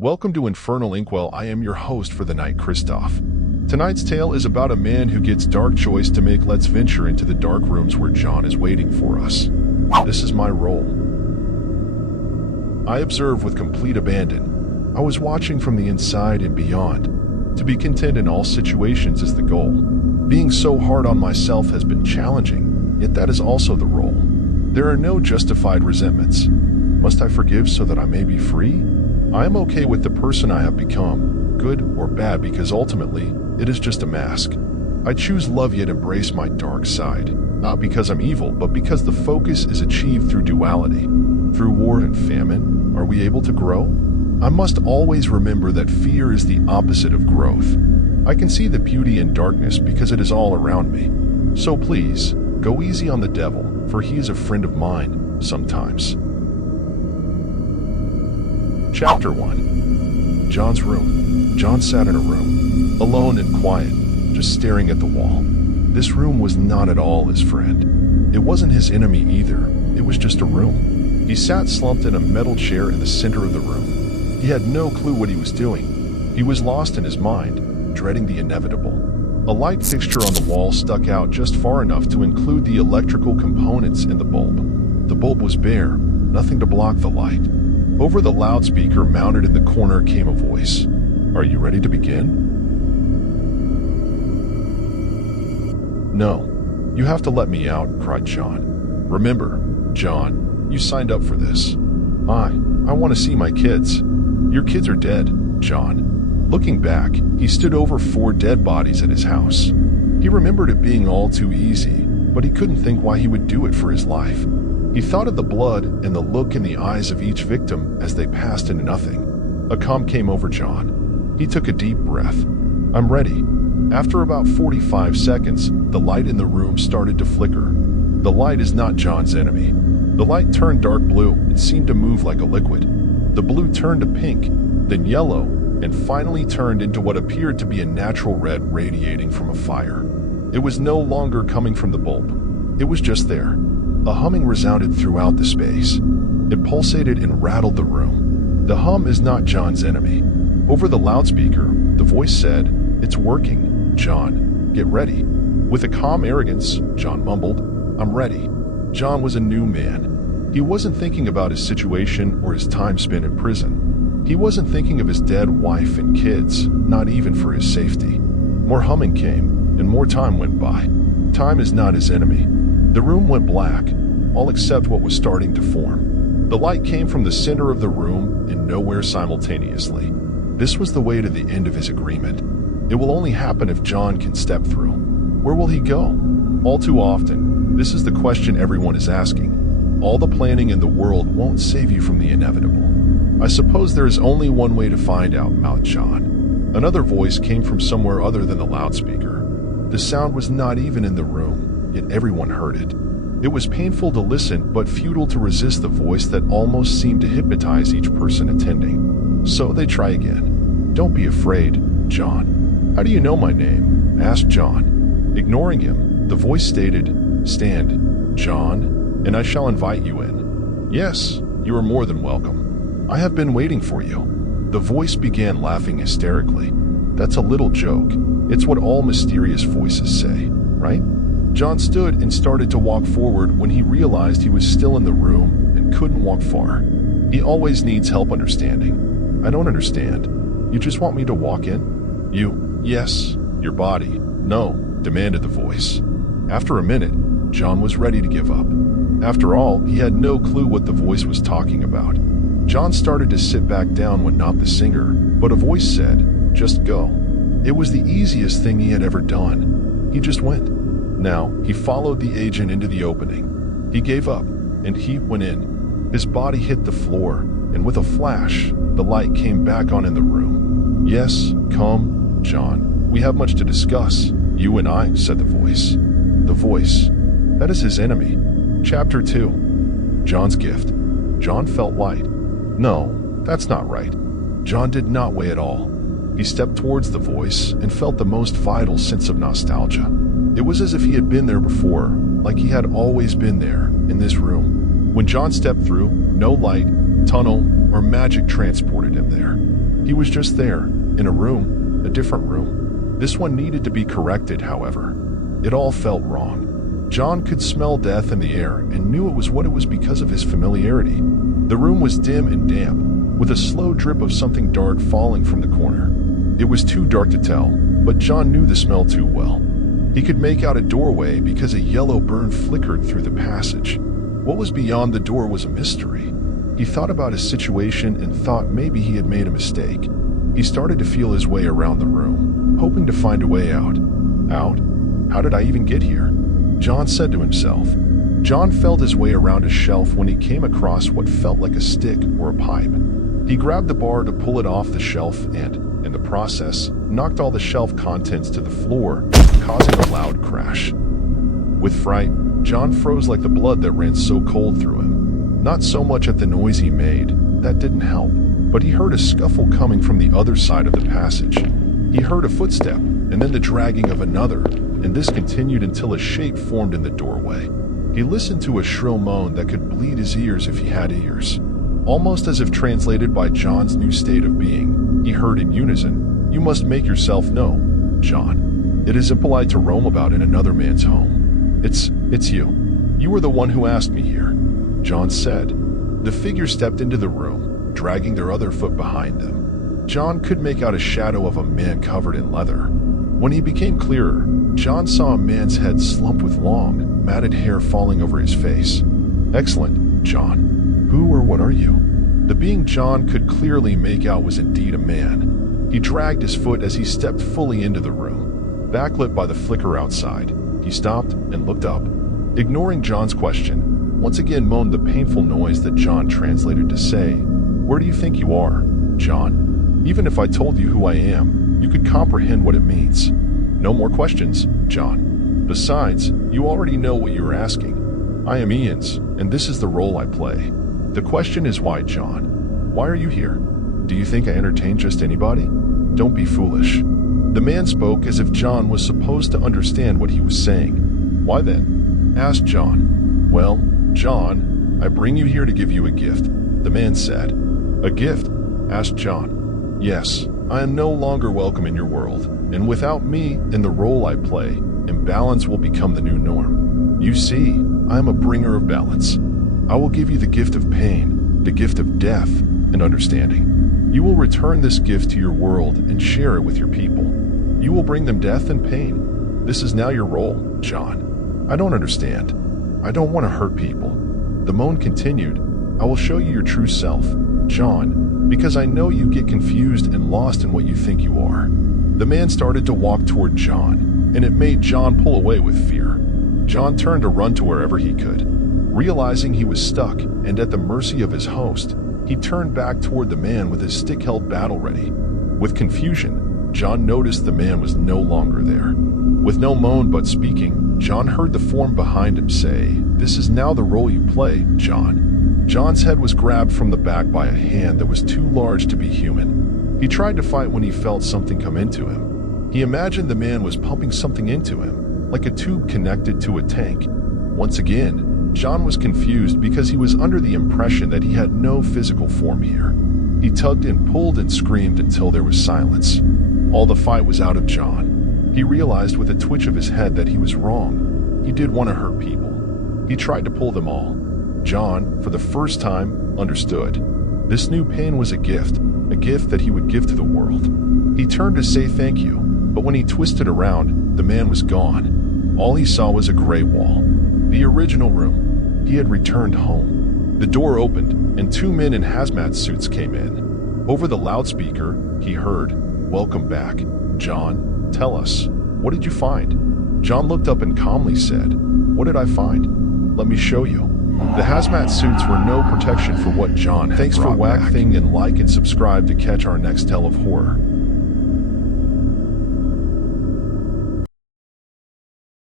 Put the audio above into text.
Welcome to Infernal Inkwell. I am your host for the night, Christoph. Tonight's tale is about a man who gets dark choice to make. Let's venture into the dark rooms where John is waiting for us. This is my role. I observe with complete abandon. I was watching from the inside and beyond. To be content in all situations is the goal. Being so hard on myself has been challenging, yet that is also the role. There are no justified resentments. Must I forgive so that I may be free? I am okay with the person I have become, good or bad, because ultimately, it is just a mask. I choose love yet embrace my dark side, not because I'm evil, but because the focus is achieved through duality. Through war and famine, are we able to grow? I must always remember that fear is the opposite of growth. I can see the beauty in darkness because it is all around me. So please, go easy on the devil, for he is a friend of mine, sometimes. Chapter 1. John's room. John sat in a room, alone and quiet, just staring at the wall. This room was not at all his friend. It wasn't his enemy either. It was just a room. He sat slumped in a metal chair in the center of the room. He had no clue what he was doing. He was lost in his mind, dreading the inevitable. A light fixture on the wall stuck out just far enough to include the electrical components in the bulb. The bulb was bare, nothing to block the light. Over the loudspeaker mounted in the corner came a voice. "Are you ready to begin?" "No. You have to let me out," cried John. "Remember, John, you signed up for this. I want to see my kids." "Your kids are dead, John." Looking back, he stood over 4 dead bodies at his house. He remembered it being all too easy, but he couldn't think why he would do it for his life. He thought of the blood and the look in the eyes of each victim as they passed into nothing. A calm came over John. He took a deep breath. "I'm ready." After about 45 seconds, the light in the room started to flicker. The light is not John's enemy. The light turned dark blue and seemed to move like a liquid. The blue turned to pink, then yellow, and finally turned into what appeared to be a natural red radiating from a fire. It was no longer coming from the bulb. It was just there. A humming resounded throughout the space. It pulsated and rattled the room. The hum is not John's enemy. Over the loudspeaker, the voice said, "It's working, John. Get ready." With a calm arrogance, John mumbled, "I'm ready." John was a new man. He wasn't thinking about his situation or his time spent in prison. He wasn't thinking of his dead wife and kids, not even for his safety. More humming came, and more time went by. Time is not his enemy. The room went black, all except what was starting to form. The light came from the center of the room and nowhere simultaneously. This was the way to the end of his agreement. It will only happen if John can step through. Where will he go? All too often, this is the question everyone is asking. All the planning in the world won't save you from the inevitable. "I suppose there is only one way to find out," mouthed John. Another voice came from somewhere other than the loudspeaker. The sound was not even in the room, yet everyone heard it. It was painful to listen, but futile to resist the voice that almost seemed to hypnotize each person attending. So they try again. "Don't be afraid, John." "How do you know my name?" asked John. Ignoring him, the voice stated, "Stand, John, and I shall invite you in." "Yes, you are more than welcome. I have been waiting for you." The voice began laughing hysterically. "That's a little joke. It's what all mysterious voices say, right?" John stood and started to walk forward when he realized he was still in the room and couldn't walk far. He always needs help understanding. "I don't understand. You just want me to walk in?" Yes, your body." "No," demanded the voice. After a minute, John was ready to give up. After all, he had no clue what the voice was talking about. John started to sit back down when not the singer, but a voice said, "Just go." It was the easiest thing he had ever done. He just went. Now, he followed the agent into the opening. He gave up, and he went in. His body hit the floor, and with a flash, the light came back on in the room. "Yes, come, John. We have much to discuss, you and I," said the voice. The voice. That is his enemy. Chapter 2. John's gift. John felt light. No, that's not right. John did not weigh at all. He stepped towards the voice and felt the most vital sense of nostalgia. It was as if he had been there before, like he had always been there, in this room. When John stepped through, no light, tunnel, or magic transported him there. He was just there, in a room, a different room. This one needed to be corrected, however. It all felt wrong. John could smell death in the air and knew it was because of his familiarity. The room was dim and damp, with a slow drip of something dark falling from the corner. It was too dark to tell, but John knew the smell too well. He could make out a doorway because a yellow burn flickered through the passage. What was beyond the door was a mystery. He thought about his situation and thought maybe he had made a mistake. He started to feel his way around the room, hoping to find a way out. Out? How did I even get here? John said to himself. John felt his way around a shelf when he came across what felt like a stick or a pipe. He grabbed the bar to pull it off the shelf and, in the process, knocked all the shelf contents to the floor, causing a loud crash. With fright, John froze like the blood that ran so cold through him. Not so much at the noise he made, that didn't help, but he heard a scuffle coming from the other side of the passage. He heard a footstep, and then the dragging of another, and this continued until a shape formed in the doorway. He listened to a shrill moan that could bleed his ears if he had ears. Almost as if translated by John's new state of being, he heard in unison, "You must make yourself known, John. It is impolite to roam about in another man's home. It's you. You were the one who asked me here," John said. The figure stepped into the room, dragging their other foot behind them. John could make out a shadow of a man covered in leather. When he became clearer, John saw a man's head slumped with long, matted hair falling over his face. "Excellent, John. Who or what are you?" The being John could clearly make out was indeed a man. He dragged his foot as he stepped fully into the room. Backlit by the flicker outside, he stopped and looked up. Ignoring John's question, once again moaned the painful noise that John translated to say, "Where do you think you are, John? Even if I told you who I am, you could comprehend what it means. No more questions, John. Besides, you already know what you are asking. I am Ian's, and this is the role I play. The question is why, John? Why are you here? Do you think I entertain just anybody? Don't be foolish." The man spoke as if John was supposed to understand what he was saying. "Why then?" asked John. "Well, John, I bring you here to give you a gift," the man said. "A gift?" asked John. "Yes, I am no longer welcome in your world, and without me and the role I play, imbalance will become the new norm. You see, I am a bringer of balance. I will give you the gift of pain, the gift of death, and understanding. You will return this gift to your world and share it with your people. You will bring them death and pain. This is now your role, John." "I don't understand. I don't want to hurt people." The moan continued. "I will show you your true self, John, because I know you get confused and lost in what you think you are." The man started to walk toward John, and it made John pull away with fear. John turned to run to wherever he could. Realizing he was stuck and at the mercy of his host, he turned back toward the man with his stick held battle ready. With confusion, John noticed the man was no longer there. With no moan but speaking, John heard the form behind him say, "This is now the role you play, John." John's head was grabbed from the back by a hand that was too large to be human. He tried to fight when he felt something come into him. He imagined the man was pumping something into him, like a tube connected to a tank. Once again, John was confused because he was under the impression that he had no physical form here. He tugged and pulled and screamed until there was silence. All the fight was out of John. He realized with a twitch of his head that he was wrong. He did want to hurt people. He tried to pull them all. John, for the first time, understood. This new pain was a gift that he would give to the world. He turned to say thank you, but when he twisted around, the man was gone. All he saw was a gray wall. The original room. He had returned home. The door opened, and two men in hazmat suits came in. Over the loudspeaker, he heard, "Welcome back, John. Tell us, what did you find?" John looked up and calmly said, "What did I find? Let me show you." The hazmat suits were no protection for what John had. Thanks for whacking and like and subscribe to catch our next tale of horror.